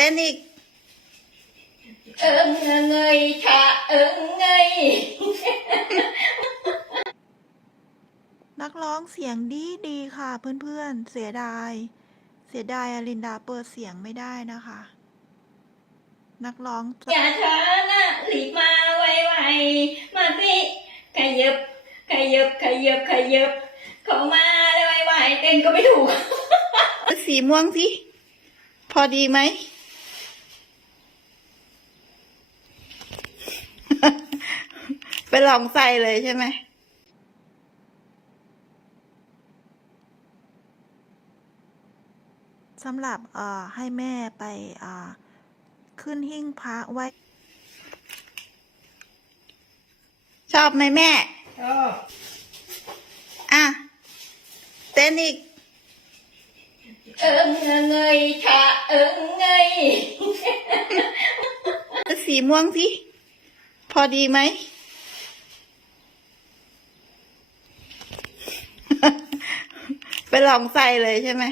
ต้นอีก เอิงเงยค่ะเอิงเงยนักร้องเสียงดีดีค่ะเพื่อนๆ เสียดาย เสียดายอลินดาเปิดเสียงไม่ได้นะคะ นักร้องอย่าช้านะรีบมาไวๆมาสิขยับขยับขยับขยับเข้ามาเลยไวๆเต้นก็ไม่ถูก สีม่วงสิ พอดีไหม ไปลองใส่เลยใช่ไหมสำหรับเอ่อให้แม่ไปอ่าขึ้นหิ้งพระไว้ ชอบไหมแม่ ชอบ อะ เต้นอีก เอิงเงยค่ะเอิงเงยสีม่วงสิ พอดีไหม ไปลองใส่เลยใช่ไหม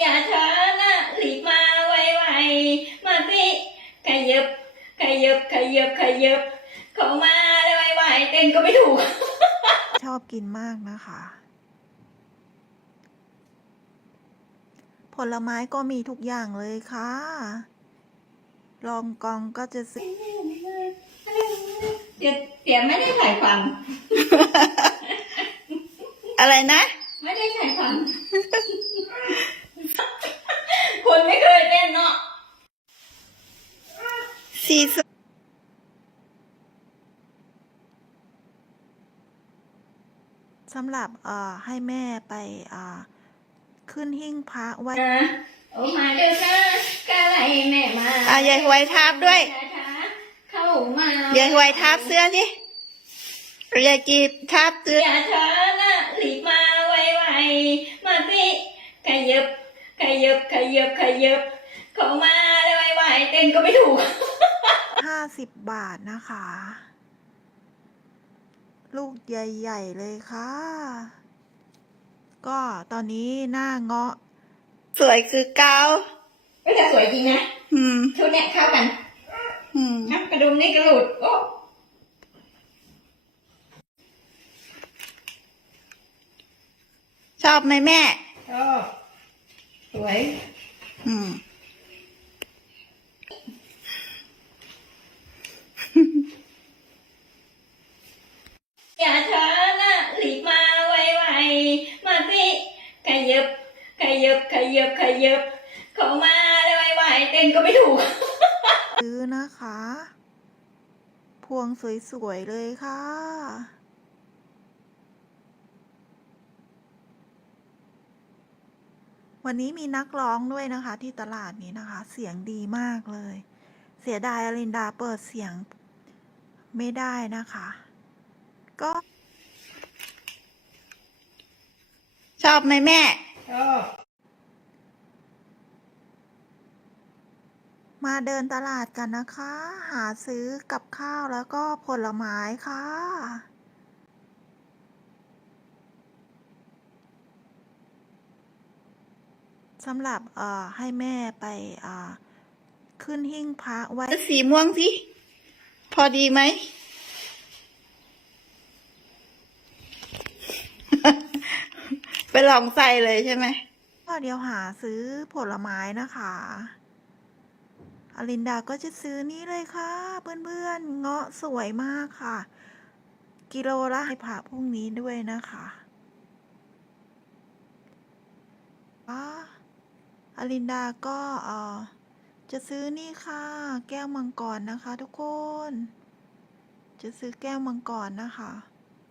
อย่าช้านะรีบมาไวๆมาสิขยับขยับขยับขยับเข้ามาเลยไวๆเต้นก็ไม่ถูก ชอบกินมากนะคะ ผลไม้ก็มีทุกอย่างเลยค่ะ ลองกองก็จะซื้อเดี๋ยวเดี๋ยวไม่ได้ใส่ฟันอะไรนะ ไม่ได้ใส่ฟัน คนไม่เคยเต้นเนาะสีสสำหรับเอ่อให้แม่ไปอ่าขึ้นหิ้งพระไว้นะโอ้มาเดินนะกะไรแม่มาอะยายหวยทับด้วยช้าๆเข้ามา ยายหวยทับเสื้อสิยายกีบทับเสื้ออย่าช้านะรีบมาไวๆมาสิขยับขยับขยับขยับเข้ามาเลยไวๆเต้นก็ไม่ถูก ห้า สิบบาทนะคะ ลูกใหญ่ ๆ เลยค่ะ ก็ตอนนี้หน้าเงาะ สวยคือเกาก็จะสวยจริงนะ อืม ชุดเนี้ยเข้ากัน อืมนะกระดุมนี่กระหลุด โอ้ชอบไหมแม่ชอบสวย อืม อย่าช้านะรีบมาไวๆมาสิขยับขยับขยับขยับเข้ามาเลยไวๆเต้นก็ไม่ถูก ซื้อนะคะ พวง สวย ๆ เลยค่ะ วันนี้มีนักร้องด้วยนะคะที่ตลาดนี้นะคะ เสียงดีมากเลย เสียดายอลินดาเปิดเสียงไม่ได้นะคะ ก็ ชอบไหมแม่ ชอบ มาเดินตลาดกันนะคะ หาซื้อกับข้าวแล้วก็ผลไม้ค่ะ สำหรับเอ่อให้แม่ไปอ่าขึ้นหิ้งพระไว้ สีม่วงสิ พอดีไหม ไปลองใส่เลยใช่ไหม ก็เดี๋ยวหาซื้อผลไม้นะคะ อลินดาก็จะซื้อนี่เลยค่ะ เพื่อนๆ เงาะสวยมากค่ะ กิโลละให้ผ่าพรุ่งนี้ด้วยนะคะอ่าอลินดาก็เอ่อจะซื้อนี่ค่ะ แก้วมังกรนะคะ ทุกคน จะซื้อแก้วมังกรนะคะ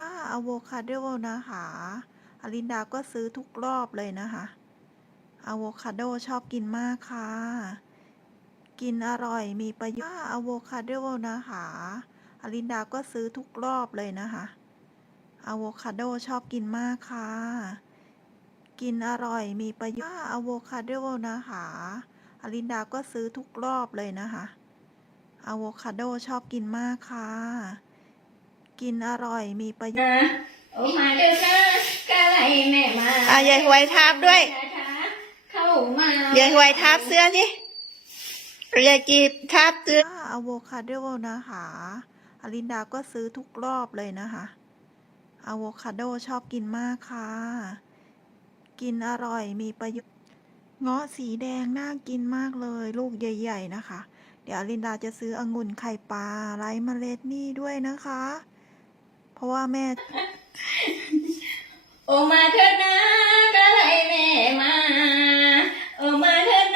อ่าอะโวคาโดนะคะอลินดาก็ซื้อทุกรอบเลยนะคะอะโวคาโดชอบกินมากค่ะ กินอร่อยมีประโยชน์อะโวคาโดนะคะอลินดาก็ซื้อทุกรอบเลยนะคะอะโวคาโดชอบกินมากค่ะ กินอร่อยมีประโยชน์อะโวคาโดนะคะอลินดาก็ซื้อทุกรอบเลยนะคะอะโวคาโดชอบกินมากค่ะ กินอร่อยมีประโยชน์นะโอ้มาเดินนะกะไรแม่มาอะยายหวยทับด้วยช้าๆเข้ามายายหวยทับเสื้อสิ อยากกินทับตื้ออะโวคาโดนะคะอลินดาก็ซื้อทุกรอบเลยนะคะอะโวคาโดชอบกินมากค่ะ กินอร่อยมีประโยชน์เงาะสีแดงน่ากินมากเลยลูกใหญ่ ๆ นะคะ เดี๋ยวอลินดาจะซื้อองุ่นไข่ปลาไร้เมล็ดนี่ด้วยนะคะ เพราะว่าแม่ โอมาเถิดนะกะไรแม่มา โอมาเถิด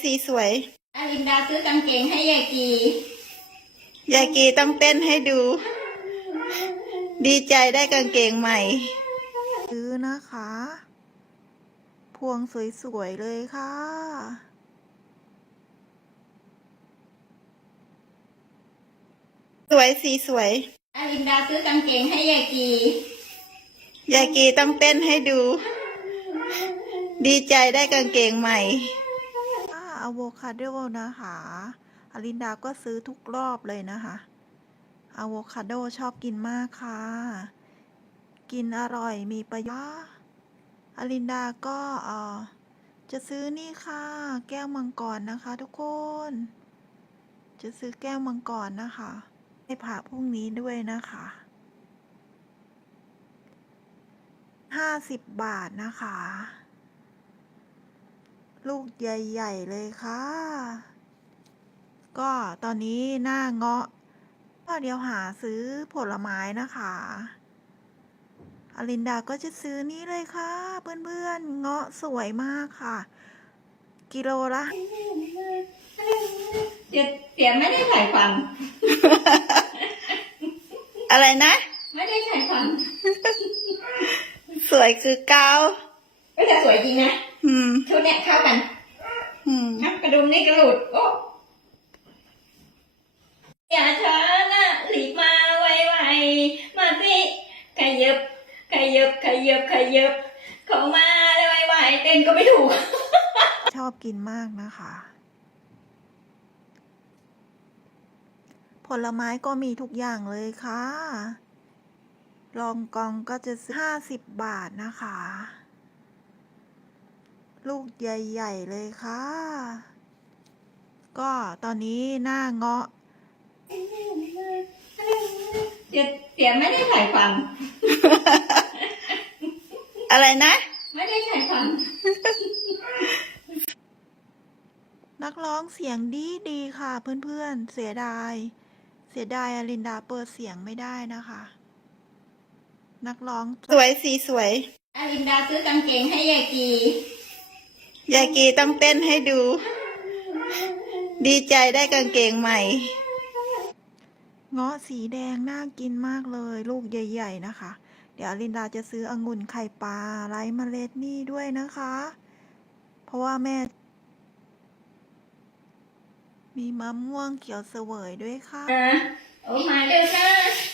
สวยสีสวยอารินดาซื้อกางเกงให้ยายกีอยากกีต้องเต้นให้ดู ดีใจได้กางเกงใหม่ ซื้อนะคะ พวงสวยๆเลยค่ะ สวยสีสวยอารินดาซื้อกางเกงให้ยายกีอยากกีต้องเต้นให้ดู ดีใจได้กางเกงใหม่ค่ะ อะโวคาโดนะคะอลินดาก็ซื้อทุกรอบเลยนะคะอะโวคาโดชอบกินมากค่ะ กินอร่อยมีประโยชน์อลินดาก็เออจะซื้อนี่ค่ะ แก้วมังกรนะคะ ทุกคน จะซื้อแก้วมังกรนะคะให้ผ่าพรุ่งนี้ด้วยนะคะห้าสิบบาทนะคะ ลูกใหญ่ๆเลยค่ะ ก็ตอนนี้หน้าเงาะก็เดี๋ยวหาซื้อผลไม้นะคะอลินดาก็จะซื้อนี่เลยค่ะ เพื่อนๆ เงาะสวยมากค่ะ กิโลละ เดี๋ยวเดี๋ยวไม่ได้ใส่ฟันอะไรนะ ไม่ได้ใส่ฟันสวยคือเกาก็จะสวยจริงนะ อืมชุดเนี้ยเข้ากันอืมนับกระดุมนี่กระหลุดโอ้อย่าช้านะรีบมาไวๆมาสิขยับขยับขยับขยับเข้ามาเลยไวๆเต้นก็ไม่ถูก ชอบกินมากนะคะ ผลไม้ก็มีทุกอย่างเลยค่ะ ลองกองก็จะห้าสิบบาทนะคะ ลูกใหญ่ๆเลยค่ะ ก็ตอนนี้หน้าเงาะเดี๋ยวเดี๋ยวไม่ได้ใส่ฟันอะไรนะ ไม่ได้ใส่ฟันนักร้องเสียงดีดีๆค่ะเพื่อนๆ เสียดาย เสียดายอลินดาเปิดเสียงไม่ได้นะคะ นักร้องสวยสีสวยอารินดาซื้อกางเกงให้ยายกีอ ยากกีต้องเต้นให้ดู ดีใจได้กางเกงใหม่ เงาะสีแดงน่ากินมากเลยลูกใหญ่ ๆ นะคะ เดี๋ยวอลินดาจะซื้อองุ่นไข่ปลาไร้เมล็ดนี่ด้วยนะคะ เพราะว่าแม่ มีมะม่วงเขียวเสวยด้วยค่ะโอ้มาเดินนะ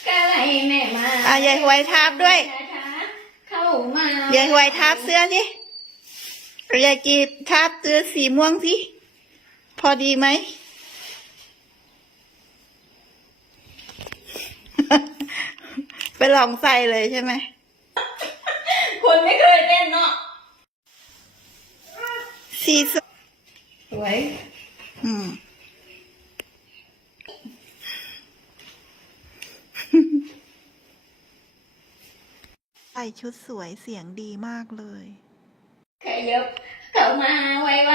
กะไรแม่มาอะยายหวยทับด้วยช้าๆเข้ามา ยายหวยทับเสื้อสิ อยากกีทับเสื้อสีม่วงสิ พอดีไหม ไปลองใส่เลยใช่ไหม คนไม่เคยเต้นเนาะ สีสวยสวย อืม ใส่ชุดสวยเสียงดีมากเลยข ยับเข้ามาไว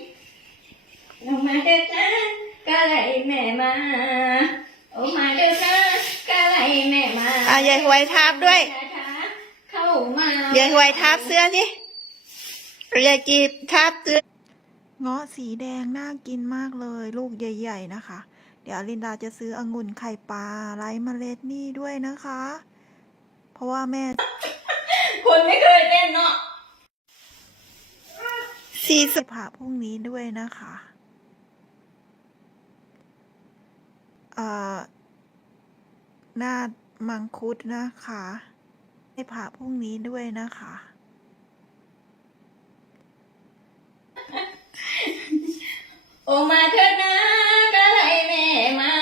ๆลงมาเดินนะกะไรแม่มาโอ้มาเดินนะกะไรแม่มาอะยายหวยทับด้วยช้าๆเข้ามายายหวยทับเสื้อสิอยากกีทับเสื้อเงาะสีแดงน่ากินมากเลยลูกใหญ่ ๆ นะคะ เดี๋ยวอลินดาจะซื้อองุ่นไข่ปลาไร้เมล็ดนี่ด้วยนะคะ เพราะว่าแม่ คนไม่เคยเต้นเนาะ ซีสภาพรุ่งนี้ด้วยนะคะเอ่หน้ามังคุดนะคะให้ผ่าพรุ่งนี้ด้วยนะคะ โอมาเถิดนะก็ให้แม่มา